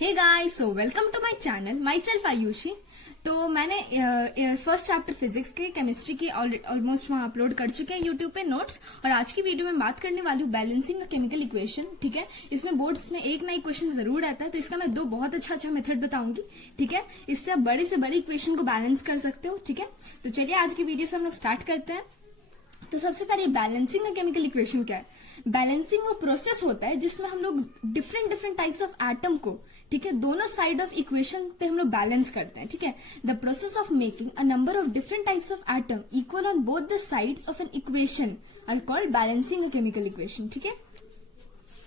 Hey guys, so welcome to my channel, myself Ayushi. तो मैंने first chapter physics के chemistry के almost वहां अपलोड कर चुके हैं यूट्यूब पे नोट्स। और आज की वीडियो में बात करने वाली हूँ बैलेंसिंग अ केमिकल इक्वेशन। ठीक है, इसमें बोर्ड्स में एक ना इक्वेशन जरूर आता है, तो इसका मैं दो बहुत अच्छा मेथड बताऊंगी। ठीक है, इससे आप बड़े से बड़े इक्वेशन को बैलेंस कर सकते हो। ठीक है, तो चलिए आज की वीडियो से हम लोग स्टार्ट करते हैं। तो सबसे पहले बैलेंसिंग अ केमिकल इक्वेशन क्या है? बैलेंसिंग वो प्रोसेस होता है जिसमें हम लोग डिफरेंट टाइप्स ऑफ एटम को, ठीक है, दोनों साइड ऑफ इक्वेशन पे हम लोग बैलेंस करते हैं। ठीक है, the process of making a number of different types of atom equal on both the sides of an equation are called balancing a chemical equation. ठीक है,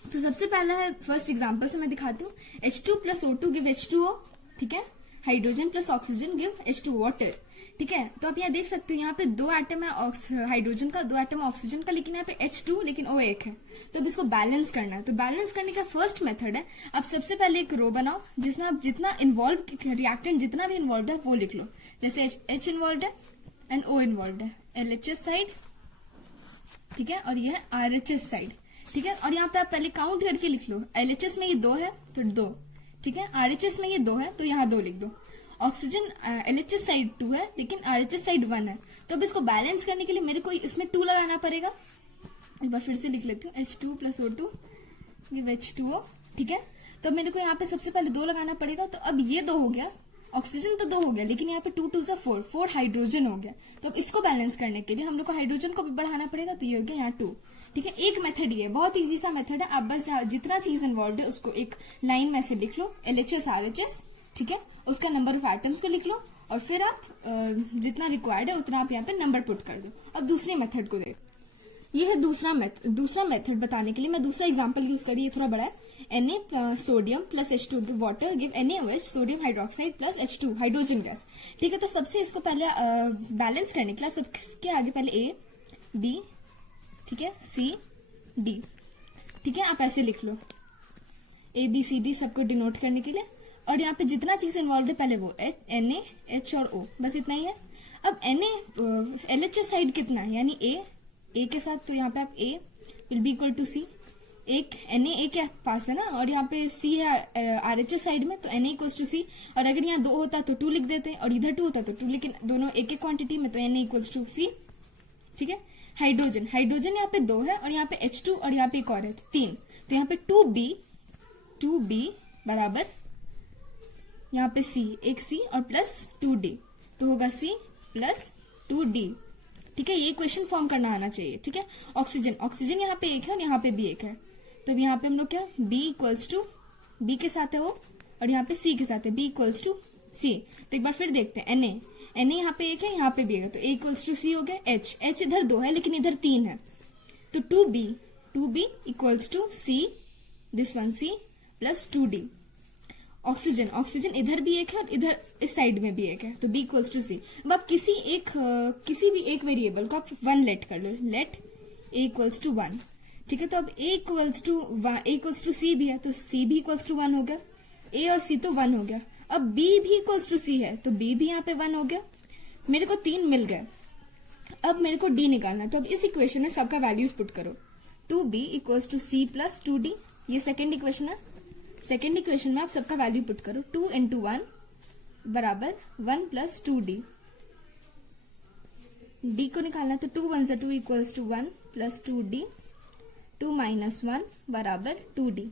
तो सबसे पहला है, फर्स्ट एग्जांपल से मैं दिखाती हूँ। H2 plus O2 give H2O। ठीक है, hydrogen plus oxygen give H2 water. ठीक है, तो आप यहाँ देख सकते हो, यहाँ पे दो एटम है हाइड्रोजन का, दो एटम ऑक्सीजन का, लेकिन यहाँ पे H2 लेकिन O एक है। तो अब इसको बैलेंस करना है। तो बैलेंस करने का फर्स्ट मेथड है, आप सबसे पहले एक रो बनाओ जिसमें आप जितना इन्वॉल्व रिएक्टेंट जितना भी इन्वॉल्व है वो लिख लो। जैसे H इन्वॉल्व है एंड O इन्वॉल्व है, LHS साइड, ठीक है, और ये है RHS साइड। ठीक है, और यहाँ पे आप पहले काउंट करके लिख लो। LHS में ये 2 है तो 2, ठीक है, RHS में ये 2 है तो यहाँ 2 लिख दो। ऑक्सीजन LHS साइड 2 है लेकिन RHS साइड 1 है। तो अब इसको बैलेंस करने के लिए मेरे को इसमें 2 लगाना पड़ेगा। एक बार फिर से लिख लेती हूँ, H2 plus O2 give H2O। ठीक है, तो अब मेरे को यहाँ पे सबसे पहले 2 लगाना पड़ेगा। तो अब ये 2 हो गया, ऑक्सीजन तो 2 हो गया, लेकिन यहाँ पे 2 2 से 4 हाइड्रोजन हो गया। तो अब इसको बैलेंस करने के लिए हम लोग को हाइड्रोजन को भी बढ़ाना पड़ेगा। तो ये हो गया यहाँ 2। ठीक है, एक मेथड ये बहुत इजी सा मेथड है। आप बस जितना चीज इन्वॉल्व है उसको एक लाइन में से लिख लो, LHS RHS। ठीक है, उसका नंबर ऑफ एटम्स को लिख लो और फिर आप जितना रिक्वायर्ड है उतना आप यहाँ पे नंबर पुट कर दो। अब दूसरे मेथड को देखो, ये है दूसरा मेथड बताने के लिए मैं दूसरा एग्जांपल यूज करी, ये थोड़ा बड़ा है। Na sodium plus H2 give water give NaOH sodium hydroxide plus H2 hydrogen gas. ठीक है, तो सबसे इसको पहले बैलेंस करने के लिए आप सबके आगे पहले A B, ठीक है, C D, ठीक है, आप ऐसे लिख लो ABCD सबको डिनोट करने के लिए। और यहाँ पे जितना चीज इन्वॉल्व है पहले वो Na H और O, बस इतना ही है। अब LHS साइड कितना है, यानी A के साथ, तो यहाँ पे आप A will be equal to C। एक Na के पास है ना, और यहाँ पे C है RHS साइड में, तो Na इक्वल्स टू C। और अगर यहाँ 2 होता तो 2 लिख देते और इधर 2 होता तो 2, लेकिन दोनों एक क्वांटिटी में, तो Na इक्वल्स टू C। ठीक है, हाइड्रोजन यहाँ पे 2 है और यहाँ पे H2 और यहाँ पे एक और है 3। तो यहाँ पे 2B बराबर यहाँ पे C, एक C और प्लस 2D, तो होगा C प्लस 2D। ठीक है, ये इक्वेशन फॉर्म करना आना चाहिए। ठीक है, ऑक्सीजन यहाँ पे एक है और यहाँ पे भी एक है। तो अब यहाँ पे हम लोग क्या, B इक्वल्स टू, B के साथ है वो और यहाँ पे C के साथ है, B इक्वल्स टू C। तो एक बार फिर देखते हैं, Na यहाँ पे एक है, यहाँ पे भी है, तो A इक्वल्स टू C हो गया। H इधर 2 है लेकिन इधर 3 है, तो 2B equals to C, this one C plus 2D। Oxygen इधर भी एक है और इधर इस साइड में भी एक है, तो B इक्वल्स टू C। अब आप किसी भी एक वेरिएबल को आप 1 लेट कर लो, लेट A इक्वल्स टू 1। ठीक है, तो अब A इक्वल्स टू C भी है, तो C भी इक्वल्स टू 1 हो गया। A और C तो 1 हो गया। अब B भी इक्वल्स टू C है, तो B भी यहाँ पे 1 हो गया। मेरे को 3 मिल गए। अब मेरे को D निकालना है, तो अब इस इक्वेशन में सबका वैल्यूज पुट करो। 2B equals to C plus 2D, ये सेकेंड इक्वेशन है। सेकेंड इक्वेशन में आप सबका वैल्यू पुट करो, 2 इंटू 1 बराबर 1 प्लस 2D। D को निकालना है, तो 2 1 2 equals to 1 plus 2D। 2 minus 1 बराबर 2D।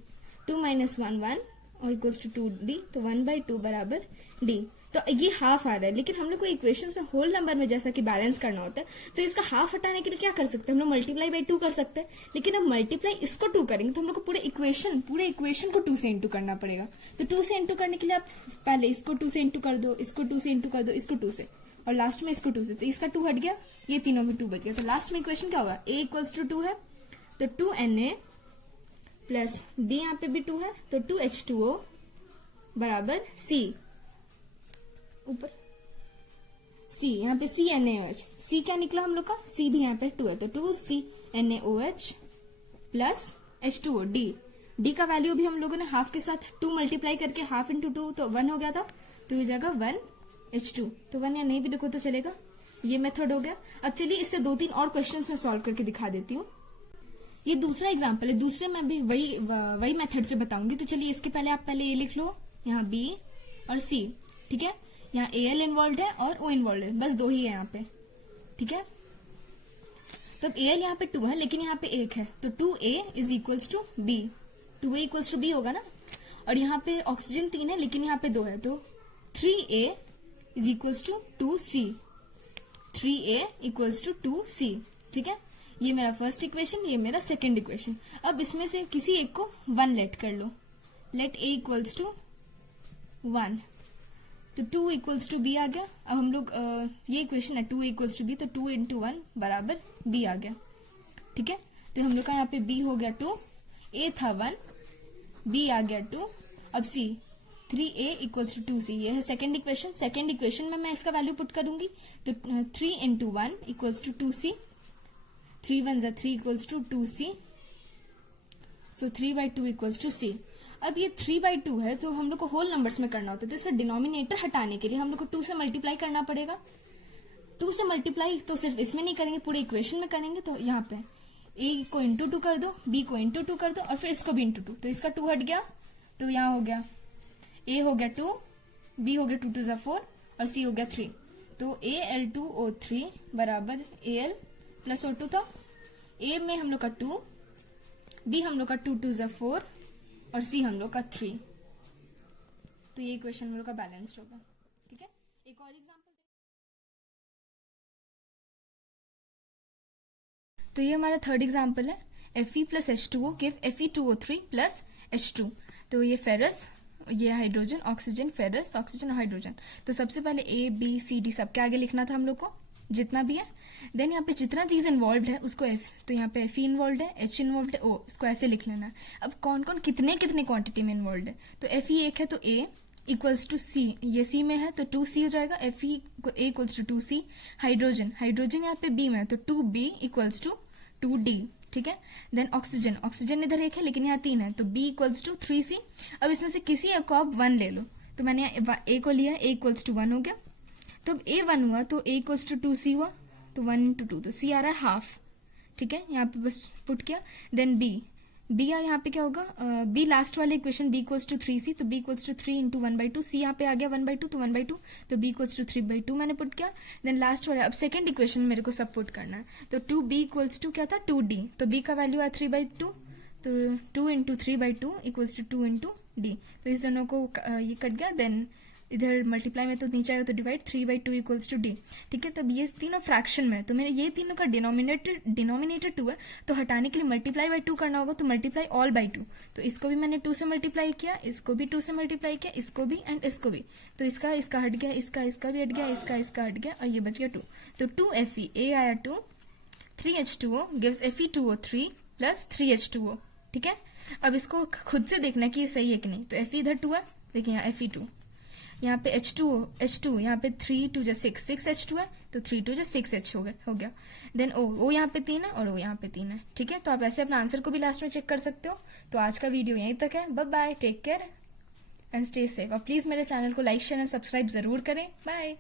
2 माइनस 1 1 और इक्वल्स टू 2D, तो 1/2 बराबर D। तो ये हाफ आ रहा है, लेकिन हम लोग को इक्वेशंस में होल नंबर में जैसा कि बैलेंस करना होता है, तो इसका हाफ हटाने के लिए क्या कर सकते हैं, हम लोग मल्टीप्लाई बाई 2 कर सकते हैं। लेकिन अब मल्टीप्लाई इसको 2 करेंगे तो हम लोग को पूरे इक्वेशन को 2 से इंटू करना पड़ेगा। तो 2 से इंटू करने के लिए आप पहले इसको 2 से इंटू कर दो, इसको 2 से इंटू कर दो, इसको 2 से, और लास्ट में इसको 2 से, तो इसका 2 हट गया, ये तीनों में 2 बच गया। तो लास्ट में इक्वेशन क्या होगा, A इक्वल्स टू 2 है, तो 2Na प्लस B यहाँ पे भी 2 है, तो 2H2O बराबर C, ऊपर C, यहाँ पे CNaOH, C क्या निकला हम लोग का, C भी यहाँ पे 2 है, तो 2CNaOH प्लस H2O। D का वैल्यू भी हम लोगों ने हाफ के साथ 2 मल्टीप्लाई करके हाफ इंटू 2 तो 1 हो गया था, तो ये जगह 1H2, तो 1 या नहीं भी लिखो तो चलेगा। ये मेथड हो गया। अब चलिए इससे 2-3 और क्वेश्चंस में सॉल्व करके दिखा देती हूँ। ये दूसरा एग्जाम्पल है, दूसरे में भी वही मेथड से बताऊंगी। तो चलिए इसके पहले आप पहले ये लिख लो, यहाँ बी और सी, ठीक है। यहाँ एल इन्वॉल्व है और ओ इन्वॉल्व है, बस दो ही है यहाँ पे, ठीक है। तब एल यहाँ पे 2 है लेकिन यहाँ पे 1 है, तो 2A is equals to B, 2A equals to B होगा ना। और यहाँ पे ऑक्सीजन 3 है लेकिन यहाँ पे 2 है, तो 3A is equals to 2C, 3A equals to 2C, ठीक है। ये मेरा फर्स्ट इक्वेशन, ये मेरा सेकेंड इक्वेशन। अब इसमें से किसी एक को 1 लेट कर लो, लेट A इक्वल्स टू 1, तो 2 इक्वल्स टू बी आ गया। अब हम लोग ये इक्वेशन है 2 इक्वल्स टू बी, तो 2 इंटू 1 बराबर बी आ गया, ठीक है। तो हम लोग का यहाँ पे बी हो गया 2, ए था 1, बी आ गया 2, अब सी 3A इक्वल्स टू 2C, ये है सेकेंड इक्वेशन। सेकेंड इक्वेशन में मैं इसका वैल्यू पुट करूंगी, तो 3 इंटू 1 इक्वल्स टू 2C, 3 1 जा 3 equals to 2C, so 3/2 equals to C। अब ये 3/2 है तो हम लोग को होल नंबर्स में करना होता है, तो इसका डिनोमिनेटर हटाने के लिए हम लोग को 2 से मल्टीप्लाई करना पड़ेगा। 2 से मल्टीप्लाई तो सिर्फ इसमें नहीं करेंगे, पूरे इक्वेशन में करेंगे। तो यहाँ पे A को इंटू 2 कर दो, B को इंटू 2 कर दो और फिर इसको भी इंटू 2, तो इसका 2 हट गया, तो यहाँ हो गया A हो गया 2, B हो गया 2 2 4 और C हो गया 3, तो Al2O3 बराबर Al प्लस O2 था। A में हम लोग का 2, B हम लोग का 2 2 4 और C हम लोग का 3, तो ये इक्वेशन हम लोग का बैलेंस्ड होगा, ठीक है। एक और एग्जांपल, तो ये हमारा थर्ड एग्जांपल है, Fe plus H2O give Fe2O3 plus H2। तो ये फेरस, ये हाइड्रोजन, ऑक्सीजन, फेरस, ऑक्सीजन और हाइड्रोजन। तो सबसे पहले A B C D सबके आगे लिखना था हम लोग को, जितना भी है। देन यहाँ पे जितना चीज इन्वॉल्व है उसको F, तो यहाँ पे Fe इन्वॉल्व है, H इन्वॉल्व है, O, इसको ऐसे लिख लेना है। अब कौन कौन कितने कितने क्वांटिटी में इन्वॉल्व है, तो Fe 1 है तो A इक्वल्स टू C, ये C में है तो 2C हो जाएगा, Fe A equals to 2C। Hydrogen, hydrogen यहाँ पे B में है तो 2B इक्वल्स टू 2D, ठीक है। देन ऑक्सीजन, ऑक्सीजन इधर 1 है लेकिन यहाँ 3 है तो B इक्वल्स टू 3C। अब इसमें से किसी एक को आप 1 ले लो, तो मैंने यहाँ A को लिया, A इक्वल्स टू 1 हो गया। तो अब A 1 हुआ तो A इक्वल्स टू 2C हुआ, तो 1 इंटू 2, तो C आ रहा है हाफ, ठीक है। यहाँ पे बस पुट किया। देन B यहाँ पे क्या होगा, B लास्ट वाले equation B equals to 3C, तो B equals to 3 into 1/2, C यहाँ पे आ गया 1/2, तो 1/2, तो B इक्वल्स टू 3/2 मैंने पुट किया। देन लास्ट वाला, अब सेकंड इक्वेशन में मेरे को सब पुट करना है, तो 2B इक्वल्स टू क्या था 2D, तो B का वैल्यू है 3/2, तो 2 into 3/2 equals to 2 into D, तो इस दोनों को ये कट गया। देन इधर मल्टीप्लाई में तो नीचे आएगा तो डिवाइड, 3/2 इक्वल्स टू D, ठीक है। तब ये तीनों फ्रैक्शन में, तो मेरे ये तीनों का डिनोमिनेटर 2 है, तो हटाने के लिए मल्टीप्लाई बाय 2 करना होगा, तो मल्टीप्लाई ऑल बाय 2, तो इसको भी मैंने 2 से मल्टीप्लाई किया, इसको भी 2 से मल्टीप्लाई किया, इसको भी एंड इसको भी, तो इसका हट गया, इसका भी हट गया, इसका हट गया और ये बच गया 2, तो 2Fe, A आया 2, 3H2O gives Fe2O3 plus 3H2O, ठीक है। अब इसको खुद से देखना कि ये सही है कि नहीं, तो Fe इधर 2 है, देखिए यहाँ Fe2, यहाँ पे H2 यहाँ पे 3 2 6 H2 है, तो 3 2 6H हो गया। देन O यहाँ पे 3 है और O यहाँ पे 3 है, ठीक है। तो आप ऐसे अपना आंसर को भी लास्ट में चेक कर सकते हो। तो आज का वीडियो यहीं तक है, bye bye, take care and stay safe. और प्लीज मेरे चैनल को लाइक शेयर एंड सब्सक्राइब जरूर करें, बाय।